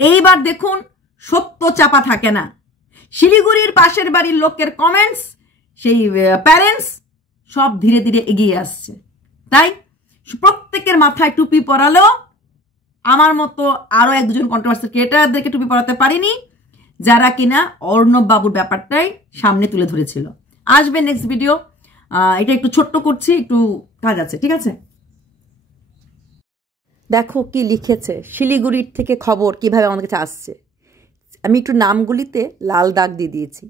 এইবার দেখুন সত্য চাপা থাকে না। শিলিগুড়ির পাশের বাড়ির লোকের কমেন্টস, সেই প্যারেন্টস সব ধীরে ধীরে এগিয়ে আসছে। তাই প্রত্যেকের মাথায় টুপি পরালো। আমার মতো আরো এক দুজন কন্ট্রোভার্সি ক্রিয়েটারদেরকে টুপি পরাতে পারিনি, যারা কিনা অর্ণব বাবুর ব্যাপারটাই সামনে তুলে ধরেছিল। আসবে নেক্সট ভিডিও। এটা একটু ছোট্ট করছি, একটু কাজ আছে, ঠিক আছে? দেখো কি লিখেছে, শিলিগুড়ির থেকে খবর কিভাবে আমাদের কাছে আসছে। আমি একটু নামগুলিতে লাল দাগ দিয়ে দিয়েছি।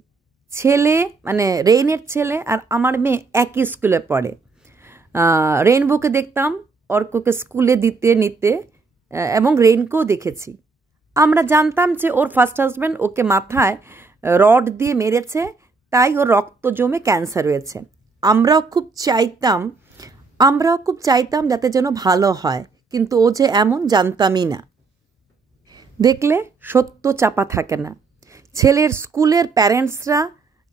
ছেলে মানে রেইনের ছেলে আর আমার মেয়ে একই স্কুলে পড়ে। রেইনবোকে দেখতাম অর্ককে স্কুলে দিতে নিতে, এবং রেইনকেও দেখেছি। আমরা জানতাম যে ওর ফার্স্ট হাজব্যান্ড ওকে মাথায় রড দিয়ে মেরেছে, তাই ওর রক্ত জমে ক্যান্সার হয়েছে। আমরাও খুব চাইতাম যাতে যেন ভালো হয়, কিন্তু ও যে এমন জানতামই না। দেখলে সত্য চাপা থাকে না। ছেলের স্কুলের প্যারেন্টসরা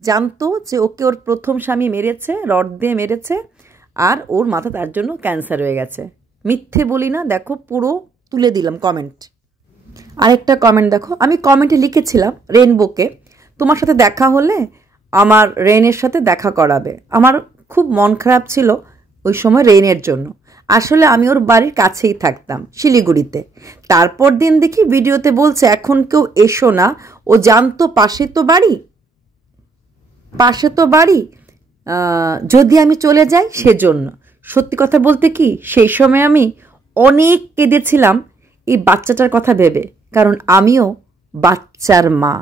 জানতো যে ওকে ওর প্রথম স্বামী মেরেছে, রড দিয়ে মেরেছে, আর ওর মাথা তার জন্য ক্যান্সার হয়ে গেছে। মিথ্যে বলি না, দেখো পুরো তুলে দিলাম কমেন্ট। আরেকটা কমেন্ট দেখো, আমি কমেন্টে লিখেছিলাম রেইনবোকে তোমার সাথে দেখা হলে আমার রেইনের সাথে দেখা করাবে। আমার খুব মন খারাপ ছিল ওই সময় রেইনের জন্য। আসলে আমি ওর বাড়ির কাছেই থাকতাম, শিলিগুড়িতে। তারপর দিন দেখি ভিডিওতে বলছে এখন কেউ এসো না, ও জানতো পাশে তো বাড়ি, যদি আমি চলে যাই সেজন্য। সত্যি কথা বলতে কি, সেই সময় আমি অনেক কেঁদেছিলাম এই বাচ্চাটার কথা ভেবে, কারণ আমিও বাচ্চার মা।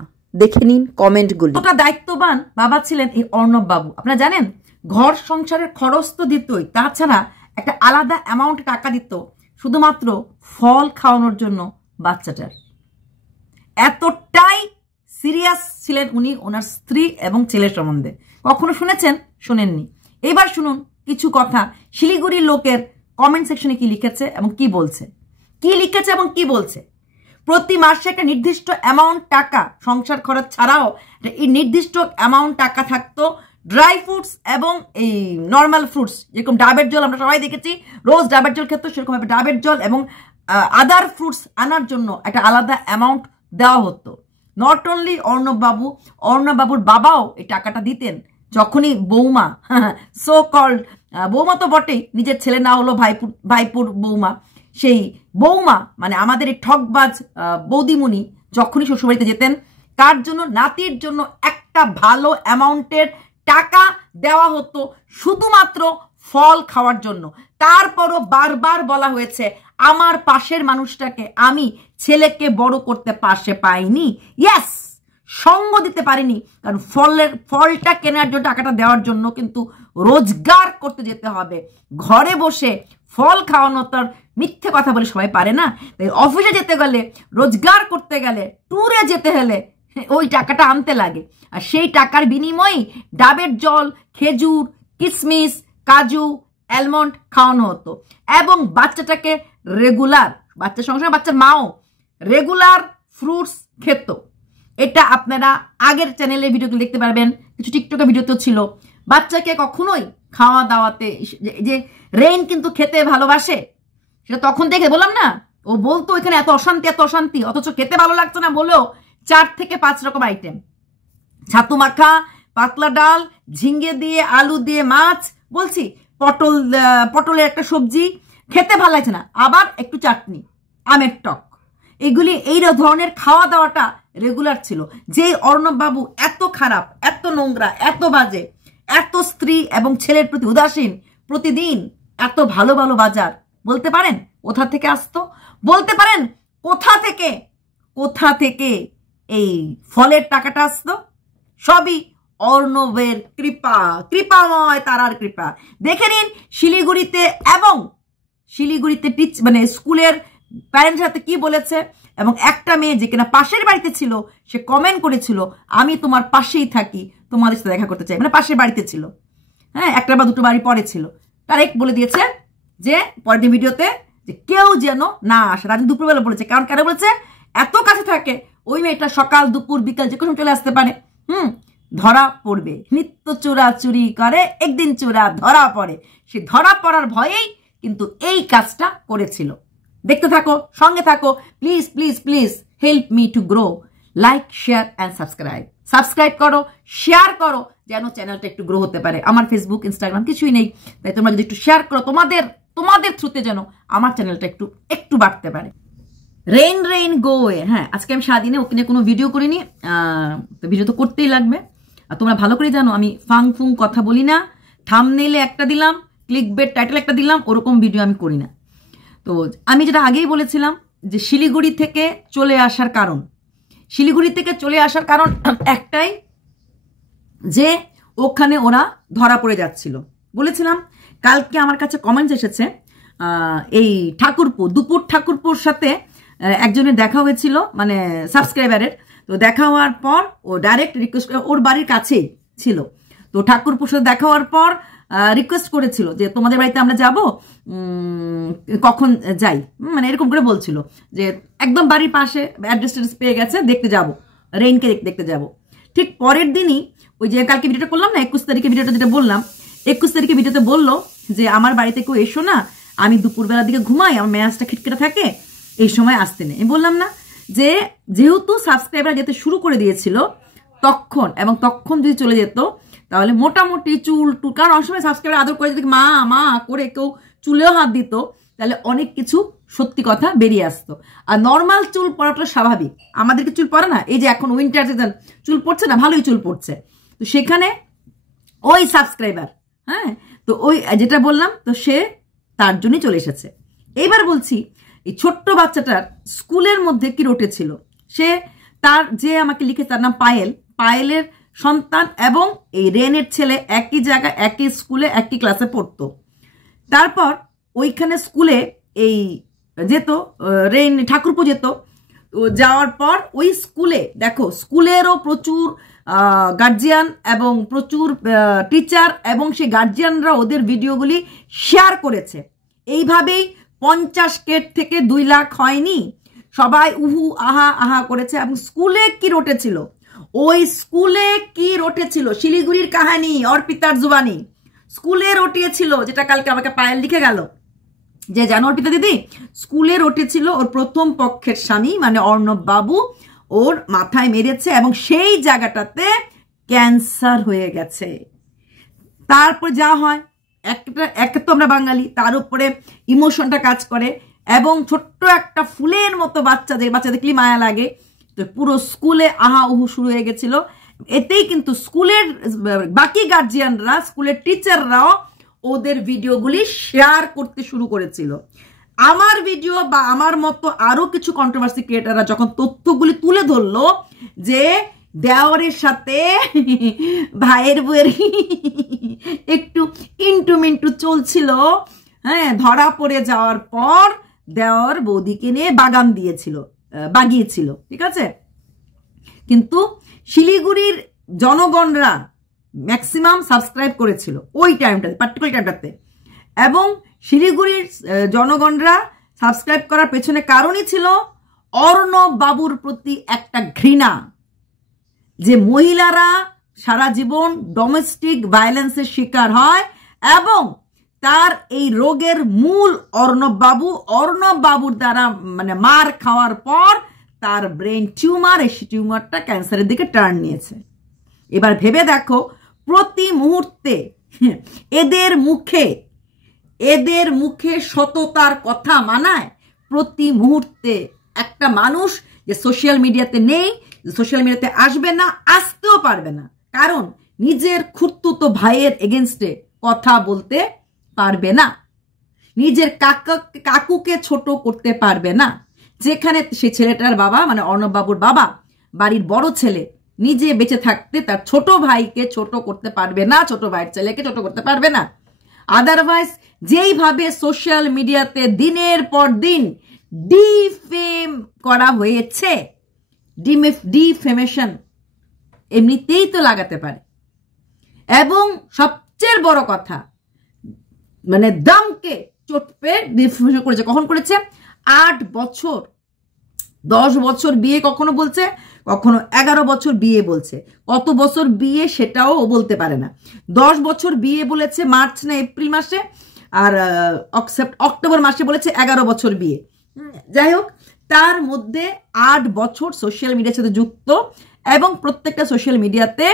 দেখে নিন কমেন্টগুলি। কতটা দায়িত্ববান বাবা ছিলেন এই অর্ণব বাবু। আপনারা জানেন, ঘর সংসারের খরচ তো দিতই, তাছাড়া একটা আলাদা অ্যামাউন্ট টাকা দিত শুধুমাত্র ফল খাওয়ানোর জন্য বাচ্চাটার। এতটাই সিরিয়াস ছিলেন উনি ওনার স্ত্রী এবং ছেলের সম্বন্ধে। কখনো শুনেছেন? শোনেননি। এবার শুনুন কিছু কথা শিলিগুড়ির লোকের কমেন্ট সেকশনে কি লিখেছে এবং কি বলছে। প্রতি মাসে একটা নির্দিষ্ট অ্যামাউন্ট টাকা, সংসার খরচ ছাড়াও এই নির্দিষ্ট অ্যামাউন্ট টাকা থাকতো ড্রাই ফ্রুটস এবং এই নর্মাল ফ্রুটস, যেরকম ডাবের জল আমরা সবাই দেখেছি, রোজ ডাবের জল খেত, সেরকম ডাবের জল এবং আদার ফ্রুটস আনার জন্য একটা আলাদা অ্যামাউন্ট দেওয়া হতো। নট অনলি অর্ণব বাবুর বাবাও এই টাকাটা দিতেন। যখনই বৌমা, সো কল্ড বৌমা তো বটেই, নিজের ছেলে না হলো ভাইপুর বৌমা, সেই বৌমা মানে আমাদের এই ঠকবাজ বৌদিমণি যখনই শ্বশুরবাড়িতে যেতেন, তার জন্য নাতির জন্য একটা ভালো অ্যামাউন্টের টাকা দেওয়া হতো শুধুমাত্র ফল খাওয়ার জন্য। তারপরও বারবার বলা হয়েছে আমার পাশের মানুষটাকে আমি ছেলেকে বড় করতে পাশে পাইনি, ইয়েস, সঙ্গ দিতে পারিনি, কারণ ফলটা কেনার জন্য টাকাটা দেওয়ার জন্য কিন্তু রোজগার করতে যেতে হবে। ঘরে বসে ফল খাওয়ানো তার মিথ্যে কথা বলে সবাই পারে না। তাই অফিসে যেতে গেলে, রোজগার করতে গেলে, ট্যুরে যেতে হলে ওই টাকাটা আনতে লাগে, আর সেই টাকার বিনিময়ে ডাবের জল, খেজুর, কিশমিশ, কাজু, অ্যালমন্ড খাওয়ানো হতো। এবং বাচ্চাটাকে রেগুলার, বাচ্চার সঙ্গে সঙ্গে বাচ্চার মাও রেগুলার ফ্রুটস খেত। এটা আপনারা আগের চ্যানেলে ভিডিওগুলো দেখতে পারবেন, কিছু টিকটকে ভিডিওতেও ছিল। বাচ্চাকে কখনোই খাওয়া দাওয়াতে, যে রেইন কিন্তু খেতে ভালোবাসে, সেটা তখন দেখে বললাম না, ও বলতো এখানে এত অশান্তি, অথচ খেতে ভালো লাগতো না বলেও 4 থেকে 5 রকম আইটেম, ছাতু মাখা, পাতলা ডাল, ঝিঙ্গে দিয়ে, আলু দিয়ে মাছ, বলছি পটলের একটা সবজি, খেতে ভালো লাগছে না, আবার একটু চাটনি, আমের টক, এগুলি এই ধরনের খাওয়া দাওয়াটা রেগুলার ছিল। যে অর্ণব বাবু এত খারাপ, এত নোংরা, এত বাজে, এত স্ত্রী এবং ছেলের প্রতি উদাসীন, প্রতিদিন এত ভালো বাজার, বলতে পারেন কোথা থেকে আসতো? বলতে পারেন কোথা থেকে এই ফলের টাকাটা আসতো? সবই অর্ণবের কৃপাময় তারার কৃপা। দেখে নিন শিলিগুড়িতে মানে স্কুলের প্যারেন্টস সাথে কি বলেছে। এবং একটা মেয়ে যে কিনা পাশের বাড়িতে ছিল, সে কমেন্ট করেছিল আমি তোমার পাশেই থাকি, তোমাদের সাথে দেখা করতে চাই, মানে পাশের বাড়িতে ছিল, হ্যাঁ, একটা বা দুটো বাড়ি পরে ছিল। ডাইরেক্ট বলে দিয়েছে যে পরের ভিডিওতে যে কেউ যেন না আসে। রাত দুপুরবেলা বলেছে, কারণ কেন বলেছে, এত কাছে থাকে ওই মেয়েটা সকাল দুপুর বিকাল যে কোনো চলে আসতে পারে, ধরা পড়বে। নিত্য চুরি করে, একদিন চোরা ধরা পড়ে। সে ধরা পড়ার ভয়েই কিন্তু এই কাজটা করেছিল। দেখতে থাকো, সঙ্গে থাকো, please please please help me to grow. Like, share and subscribe করো, শেয়ার করো, যেন চ্যানেলটা একটু গ্রো হতে পারে। আমার ফেসবুক, ইনস্টাগ্রাম কিছুই নেই, তাই তোমরা যদি একটু শেয়ার করো তোমাদের থ্রুতে যেন আমার চ্যানেলটা একটু বাড়তে পারে। রেইন গো ওয়ে। হ্যাঁ, আজকে আমি সারাদিনে ওকে নিয়ে কোনো ভিডিও করিনি, তো ভিডিও তো করতেই লাগবে। আর তোমরা ভালো করে জানো আমি ফাং কথা বলি না। থাম্বনেইলে একটা দিলাম, ক্লিকবেট টাইটেল একটা দিলাম, ওরকম ভিডিও আমি করি না। তো আমি যেটা আগেই বলেছিলাম যে শিলিগুড়ি থেকে চলে আসার কারণ একটাই, যে ওখানে ওরা ধরা পড়ে যাচ্ছিল। বলেছিলাম কালকে আমার কাছে কমেন্টস এসেছে, এই দুপুর ঠাকুরপুর সাথে একজনের দেখা হয়েছিল, মানে সাবস্ক্রাইবারের। তো দেখা হওয়ার পর ও ডাইরেক্ট রিকোয়েস্ট, ওর বাড়ির কাছেই ছিল, তো ঠাকুরপুর সাথে দেখা হওয়ার পর রিকোয়েস্ট করেছিল যে তোমাদের বাড়িতে আমরা যাব, কখন যাই, মানে এরকম করে বলছিল যে একদম বাড়ির পাশে অ্যাড্রেস পেয়ে গেছে, দেখতে যাব, রেইনকে দেখতে যাব। ঠিক পরের দিনই ওই যে কালকে ভিডিওটা করলাম না, 21 তারিখে ভিডিওটা যেটা বললাম, 21 তারিখে ভিডিওতে বললো যে আমার বাড়িতে কেউ এসো না, আমি দুপুরবেলার দিকে ঘুমাই, আমার মেজাজটা খিটখিটে থাকে, এই সময় আসতে নেই। আমি বললাম না যে যেহেতু সাবস্ক্রাইবার যেতে শুরু করে দিয়েছিল তখন যদি চলে যেত তাহলে মোটামুটি চুল, কারণ অনেক সময় সাবস্ক্রাইবার আদর করে যদি মা করে কেউ চুলেও হাত দিত, তাহলে অনেক কিছু সত্যি কথা বেরিয়ে আসতো। আর নর্মাল চুল পড়াটা স্বাভাবিক, আমাদেরকে চুল পড়ে না, এই যে এখন উইন্টার সিজন চুল পড়ছে না, ভালোই চুল পড়ছে। তো সেখানে ওই সাবস্ক্রাইবার, হ্যাঁ, তো ওই যেটা বললাম, তো সে তার জন্যই চলে এসেছে। এইবার বলছি এই ছোট্ট বাচ্চাটার স্কুলের মধ্যে কি রটেছিল, তার যে আমাকে লিখে, তার নাম পায়েলের সন্তান এবং এই রেনের ছেলে একই জায়গায়, একই স্কুলে, একই ক্লাসে পড়তো। তারপর ওইখানে স্কুলে এই যেত, রেন ঠাকুরপুর যেত, যাওয়ার পর ওই স্কুলে দেখো, স্কুলেরও প্রচুর গার্জিয়ান এবং প্রচুর টিচার এবং সেই গার্জিয়ানরা ওদের ভিডিওগুলি শেয়ার করেছে। এইভাবেই 50K থেকে 2 লাখ হয়নি, সবাই উহু আহা করেছে। এবং স্কুলে কি রটেছিল, শিলিগুড়ির কাহিনী, অর্পিতার জুবানি স্কুলে রটিয়েছিল, যেটা কালকে আমাকে পায়েল লিখে গেল যে জানো অর্পিতা দিদি, স্কুলে রটেছিল ওর প্রথম পক্ষের স্বামী মানে অর্ণব বাবু ওর মাথায় মেরেছে এবং সেই জায়গাটাতে ক্যান্সার হয়ে গেছে। তারপর যা হয়, একটা তো আমরা বাঙালি, তার উপরে ইমোশনটা কাজ করে, এবং ছোট্ট একটা ফুলের মতো বাচ্চা দেখলি মায়া লাগে, তো পুরো স্কুলে আহা উহু শুরু হয়ে গেছিল। এতেই কিন্তু স্কুলের বাকি গার্জিয়ানরা, স্কুলের টিচাররাও ওদের ভিডিওগুলি শেয়ার করতে শুরু করেছিল। আমার ভিডিও বা আমার মতো আরো কিছু কন্ট্রোভার্সি ক্রিয়েটাররা যখন তথ্যগুলি তুলে ধরলো যে দেওয়ারের সাথে ভাইয়ের বউয়ের একটু ইন্টু চলছিল, হ্যাঁ, ধরা পড়ে যাওয়ার পর দেওয়ার বৌদিকে নিয়ে বাগিয়েছিল, ঠিক আছে। কিন্তু শিলিগুড়ির জনগণরা ম্যাক্সিমাম সাবস্ক্রাইব করেছিল ওই টাইমটাতে, পার্টিকুলার টাইমটাতে, এবং শিলিগুড়ির জনগণরা সাবস্ক্রাইব করার পেছনে কারণই ছিল অর্ণব বাবুর প্রতি একটা ঘৃণা, যে মহিলারা সারা জীবন ডোমেস্টিক ভায়োলেন্সের শিকার হয় এবং তার এই রোগের মূল অর্ণব বাবুর দ্বারা, মানে মার খাওয়ার পর তার ব্রেন টিউমার, এই টিউমারটা ক্যান্সারের দিকে টার্ন নিয়েছে। এবার ভেবে দেখো, প্রতি মুহূর্তে এদের মুখে সততার কথা মানায়, প্রতি মুহূর্তে একটা মানুষ যে সোশ্যাল মিডিয়াতে নেই, সোশ্যাল মিডিয়াতে আসবে না, আসতেও পারবে না, কারণ নিজের খুঁড়তুতো ভাইয়ের এগেনস্টে কথা বলতে পারবে না, নিজের কাকুকে ছোট করতে পারবে না। যেখানে সে ছেলেটার বাবা, মানে অর্ণব বাবুর বাবা, বাড়ির বড় ছেলে, নিজে বেঁচে থাকতে তার ছোট ভাইকে ছোট করতে পারবে না, ছোট ভাইয়ের ছেলেকে ছোট করতে পারবে না। আদারওয়াইজ যেইভাবে সোশ্যাল মিডিয়াতে দিনের পর দিন ডিফেম করা হয়েছে, ডিফেমেশন এমনিতেই তো লাগাতে পারে। এবং সবচেয়ে বড় কথা, মানে দামকে চটপে ডিফেমেশন করেছে। কখন করেছে? 8 বছর, 10 বছর বিয়ে কখনো বলছে, কখনো 11 বছর বিয়ে বলছে। কত বছর বিয়ে সেটাও ও বলতে পারে না। 10 বছর বিয়ে বলেছে মার্চ না এপ্রিল মাসে, আর অক্টোবর মাসে বলেছে 11 বছর বিয়ে। যাই হোক, তার মধ্যে 8 বছর সোশ্যাল মিডিয়ার সাথে যুক্ত এবং প্রত্যেকটা সোশ্যাল মিডিয়াতে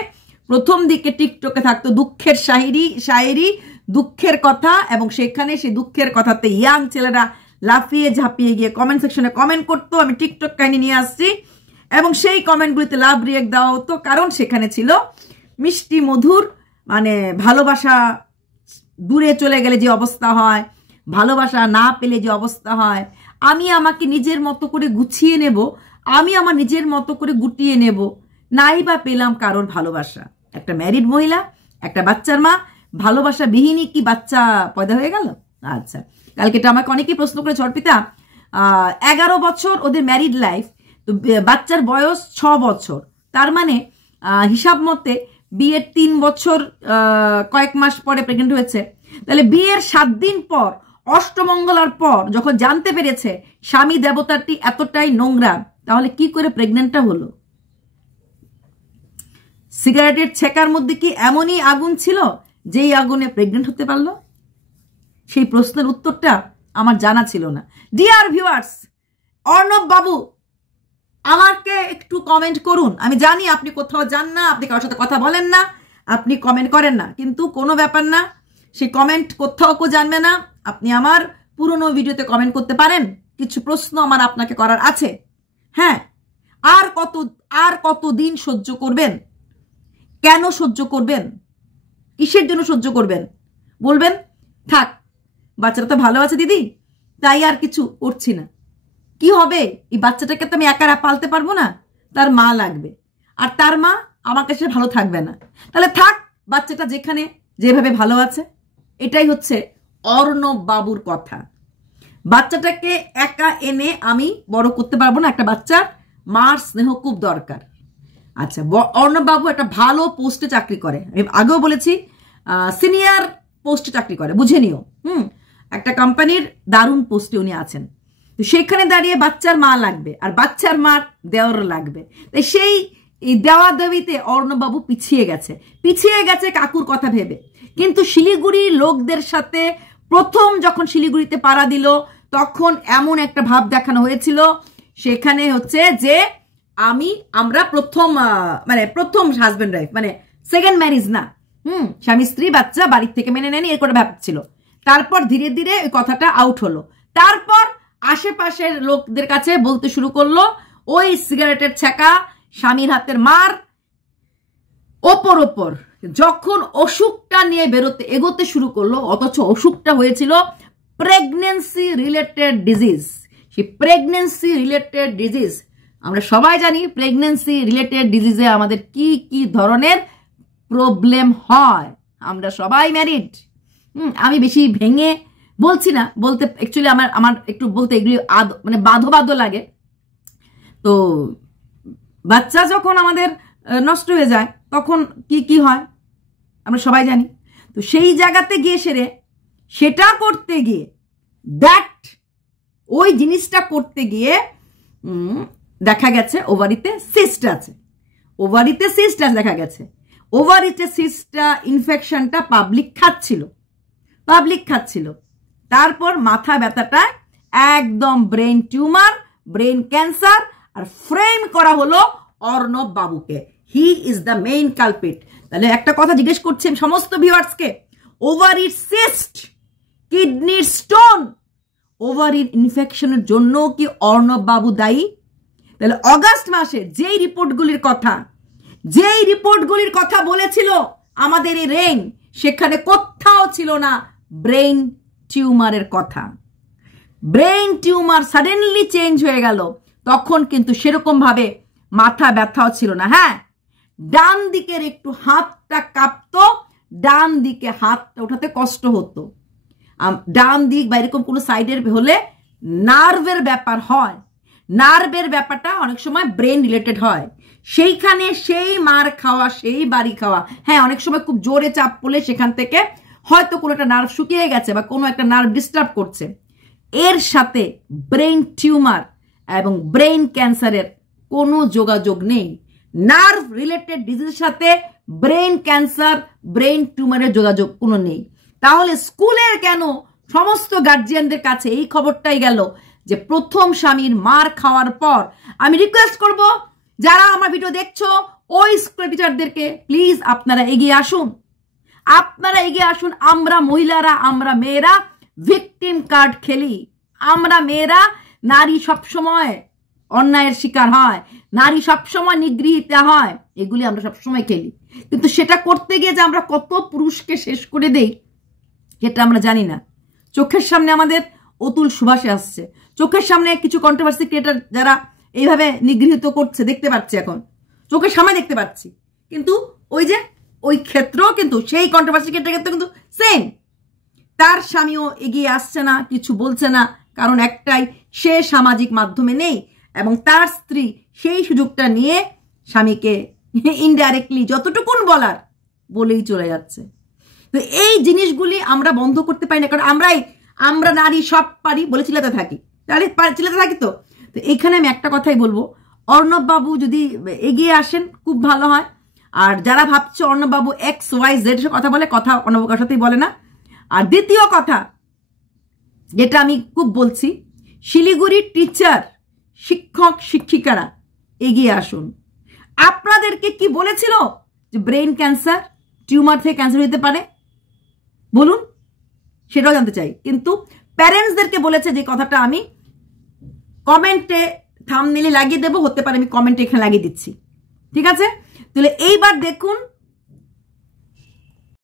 প্রথম দিকে টিকটকে থাকতো দুঃখের শায়েরি দুঃখের কথা, এবং সেখানে সেই দুঃখের কথাতে ইয়াং ছেলেরা লাফিয়ে ঝাঁপিয়ে গিয়ে কমেন্ট সেকশনে কমেন্ট করতো। আমি টিকটক কাহিনী নিয়ে আসছি এবং সেই কমেন্টগুলিতে লাভ রিয়েক্ট দেওয়া হতো, কারণ সেখানে ছিল মিষ্টি মধুর, মানে ভালোবাসা দূরে চলে গেলে যে অবস্থা হয়, ভালোবাসা না পেলে যে অবস্থা হয়, আমি আমাকে নিজের মতো করে গুছিয়ে নেব, আমি আমার নিজের মতো করে গুটিয়ে নেব, নাই বা পেলাম কারোর ভালোবাসা। একটা ম্যারিড মহিলা, একটা বাচ্চার মা, ভালোবাসা বিহীনই কি বাচ্চা পয়দা হয়ে গেল? আচ্ছা, কালকে এটা আমাকে অনেকেই প্রশ্ন করে, চর্পিতা 11 বছর ওদের ম্যারিড লাইফ, তো বাচ্চার বয়স 6 বছর, তার মানে হিসাব মতে বিয়ের 3 বছর কয়েক মাস পরে প্রেগনেন্ট হয়েছে। তাহলে বিয়ের 7 দিন পর, অষ্টমঙ্গলার পর যখন জানতে পেরেছে স্বামী দেবতাটি এতটাই নোংরা, তাহলে কি করে প্রেগনেন্টটা হলো? সিগারেটের ছেকার মধ্যে কি এমনই আগুন ছিল যেই আগুনে প্রেগনেন্ট হতে পারলো? সেই প্রশ্নের উত্তরটা আমার জানা ছিল না। ডিয়ার ভিউয়ার্স, অর্ণব বাবু আমাকে একটু কমেন্ট করুন। আমি জানি আপনি কোথাও যান না, আপনি কারোর সাথে কথা বলেন না, আপনি কমেন্ট করেন না, কিন্তু কোনো ব্যাপার না, সেই কমেন্ট কোথাও কেউ জানবে না। আপনি আমার পুরনো ভিডিওতে কমেন্ট করতে পারেন, কিছু প্রশ্ন আমার আপনাকে করার আছে। হ্যাঁ, আর কত দিন সহ্য করবেন? কেন সহ্য করবেন? কিসের জন্য সহ্য করবেন? বলবেন থাক, বাচ্চাটা তো ভালো আছে দিদি, তাই আর কিছু করছি না। কি হবে? এই বাচ্চাটাকে তো আমি একা পালতে পারবো না, তার মা লাগবে, আর তার মা আমার কাছে ভালো থাকবে না। তাহলে থাক, বাচ্চাটা যেখানে যেভাবে ভালো আছে। এটাই হচ্ছে অর্ণব বাবুর কথা। বাচ্চাটাকে একা এনে আমি বড় করতে পারবো না, একটা বাচ্চার মার স্নেহ খুব দরকার। আচ্ছা, অর্ণব বাবু একটা ভালো পোস্টে চাকরি করে, আমি আগেও বলেছি, সিনিয়র পোস্টে চাকরি করে, বুঝে নিও। একটা কোম্পানির দারুণ পোস্টে উনি আছেন। তো সেখানে দাঁড়িয়ে বাচ্চার মা লাগবে, আর বাচ্চার মার দেওয়ার লাগবে। তাই সেই দেওয়া দেবিতে অর্ণব বাবু পিছিয়ে গেছে কাকুর কথা ভেবে। কিন্তু শিলিগুড়ির লোকদের সাথে প্রথম যখন শিলিগুড়িতে পাড়া দিল, তখন এমন একটা ভাব দেখানো হয়েছিল, সেখানে হচ্ছে যে আমরা প্রথম হাজবেন্ড ওয়াইফ, মানে সেকেন্ড ম্যারিজ না, স্বামী স্ত্রী, বাচ্চা বাড়ির থেকে মেনে নেয়নি, এর করে ভাবছিল। তারপর ধীরে ধীরে ওই কথাটা আউট হলো। তারপর আশেপাশের লোকদের কাছে বলতে শুরু করলো, ওই সিগারেটের ছেকা, স্বামীর হাতের মার, ওপর যখন অসুখটা নিয়ে এগোতে শুরু করলো, অথচ অসুখটা হয়েছিল প্রেগনেন্সি রিলেটেড ডিজিজ। সেই প্রেগনেন্সি রিলেটেড ডিজিজ আমরা সবাই জানি, প্রেগনেন্সি রিলেটেড ডিজিজে আমাদের কি কি ধরনের প্রবলেম হয়। আমরা সবাই ম্যারিড। আমি বেশি ভেঙে বলছি না, বলতে অ্যাকচুয়ালি আমার একটু বলতে এগুলি মানে বাধো লাগে। তো বাচ্চা যখন আমাদের নষ্ট হয়ে যায়, তখন কি হয় আমরা সবাই জানি। তো সেই জায়গাতে গিয়ে সেটা করতে গিয়ে ওই জিনিসটা করতে গিয়ে দেখা গেছে ওভারিতে সিস্ট আছে, দেখা গেছে ওভারিতে সিস্টটা, ইনফেকশনটা পাবলিক খাচ্ছিল। তারপর মাথা ব্যথাটা একদম ব্রেন টিউমার, ব্রেন ক্যান্সার, আর ফ্রেম করা হলো অর্ণব বাবুকে। He is the main culprit. তাহলে একটা কথা জিজ্ঞেস করছি সমস্ত ভিউয়ার্সকে, ওভারির সিস্ট, কিডনির স্টোন, ওভারির ইনফেকশনের জন্য কি অর্ণব বাবু দায়ী? তাহলে অগাস্ট মাসে যেই রিপোর্টগুলির কথা বলেছিল আমাদের এই রেং, সেখানে কোথাও ছিল না ব্রেন টিউমারের কথা। ব্রেন টিউমার সাডেনলি চেঞ্জ হয়ে গেল, তখন কিন্তু সেরকম ভাবে মাথা ব্যথাও ছিল না। হ্যাঁ, ডান দিকের একটু হাতটা কাঁপতো, ডান দিকে হাতটা ওঠাতে কষ্ট হতো। ডান দিক বা এরকম কোনো সাইডের হলে নার্ভের ব্যাপার হয়, নার্ভের ব্যাপারটা অনেক সময় ব্রেন রিলেটেড হয়। সেইখানে সেই মার খাওয়া, সেই বাড়ি খাওয়া, হ্যাঁ অনেক সময় খুব জোরে চাপ পড়লে সেখান থেকে হয়তো কোনো একটা নার্ভ শুকিয়ে গেছে বা কোনো একটা নার্ভ ডিস্টার্ব করছে। এর সাথে ব্রেন টিউমার এবং ব্রেন ক্যান্সারের কোনো যোগাযোগ নেই। নার্ভ রিলেটেড ডিজিজের সাথে ব্রেন ক্যান্সার, ব্রেন টিউমারের যোগাযোগ কোনো নেই। তাহলে স্কুলের কেন সমস্ত গার্জিয়ানদের কাছে এই খবরটাই গেল যে প্রথম স্বামীর মার খাওয়ার পর আমি রিকোয়েস্ট করব যারা আমার ভিডিও দেখছো ওই স্কুলের টিচারদেরকে, প্লিজ আপনারা এগিয়ে আসুন, আপনারা এগিয়ে আসুন। আমরা মহিলারা, আমরা মেয়েরা ভিকটিম কার্ড খেলি। আমরা মেয়েরা, নারী সবসময় অন্যায়ের শিকার হয়, নারী সবসময় নিগৃহীত হয়, এগুলি আমরা সবসময় খেলি। কিন্তু সেটা করতে গিয়ে যে আমরা কত পুরুষকে শেষ করে দেই সেটা আমরা জানি না। চোখের সামনে আমাদের অতুল সুভাষে আসছে, চোখের সামনে কিছু কন্ট্রোভার্সি ক্রিয়েটার যারা এইভাবে নিগৃহীত করছে দেখতে পাচ্ছি, এখন চোখের সামনে দেখতে পাচ্ছি। কিন্তু ওই যে ওই ক্ষেত্রেও কিন্তু সেই কন্ট্রোভার্সি ক্রিয়েটার ক্ষেত্রে কিন্তু সেম, তার স্বামীও এগিয়ে আসছে না, কিছু বলছে না, কারণ একটাই, সে সামাজিক মাধ্যমে নেই এবং তার স্ত্রী সেই সুযোগটা নিয়ে স্বামীকে ইনডাইরেক্টলি যতটুকুন বলার বলেই চলে যাচ্ছে। তো এই জিনিসগুলি আমরা বন্ধ করতে পারি না, কারণ আমরা নারী সব পারি বলে চিল্লাতে থাকি, চিল্লাতে থাকি। তো এইখানে আমি একটা কথাই বলবো, অর্ণব বাবু যদি এগিয়ে আসেন খুব ভালো হয়। আর যারা ভাবছে অর্ণব বাবু XYZ কথা বলে, কথা অর্ণব কার সাথেই বলে না। আর দ্বিতীয় কথা যেটা আমি খুব বলছি, শিলিগুড়ির টিচার, শিক্ষক শিক্ষিকারা এগিয়ে আসুন। আপনাদেরকে কি বলেছিল যে ব্রেন ক্যান্সার, টিউমার থেকে ক্যান্সার হতে পারে? বলুন, সেটাও জানতে চাই। কিন্তু প্যারেন্টসদেরকে বলেছে যে কথাটা আমি কমেন্টে থাম্বনেইলে লাগিয়ে দেবো, হতে পারে আমি কমেন্টে এখানে লাগিয়ে দিচ্ছি, ঠিক আছে? তাহলে এইবার দেখুন